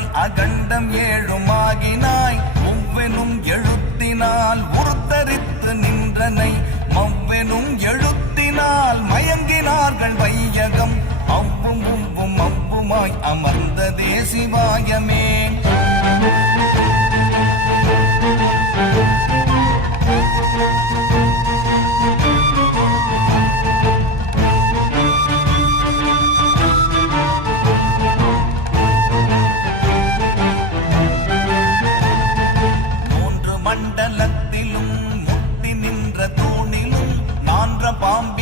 எழுத்தினால் அகண்டம் ஏழுமாகினாய் ஒவ்வெனும் எழுத்தினால் உருத்தரித்து நின்றனை மவ்வெனும் எழுத்தினால் மயங்கினார்கள் வையகம் அவ்வும் உவ்வும் அவ்வுமாய் அமர்ந்ததே சிவாயமே. மண்டலத்திலும் முட்டி நின்ற தூணிலும் நான்ற பாம்பு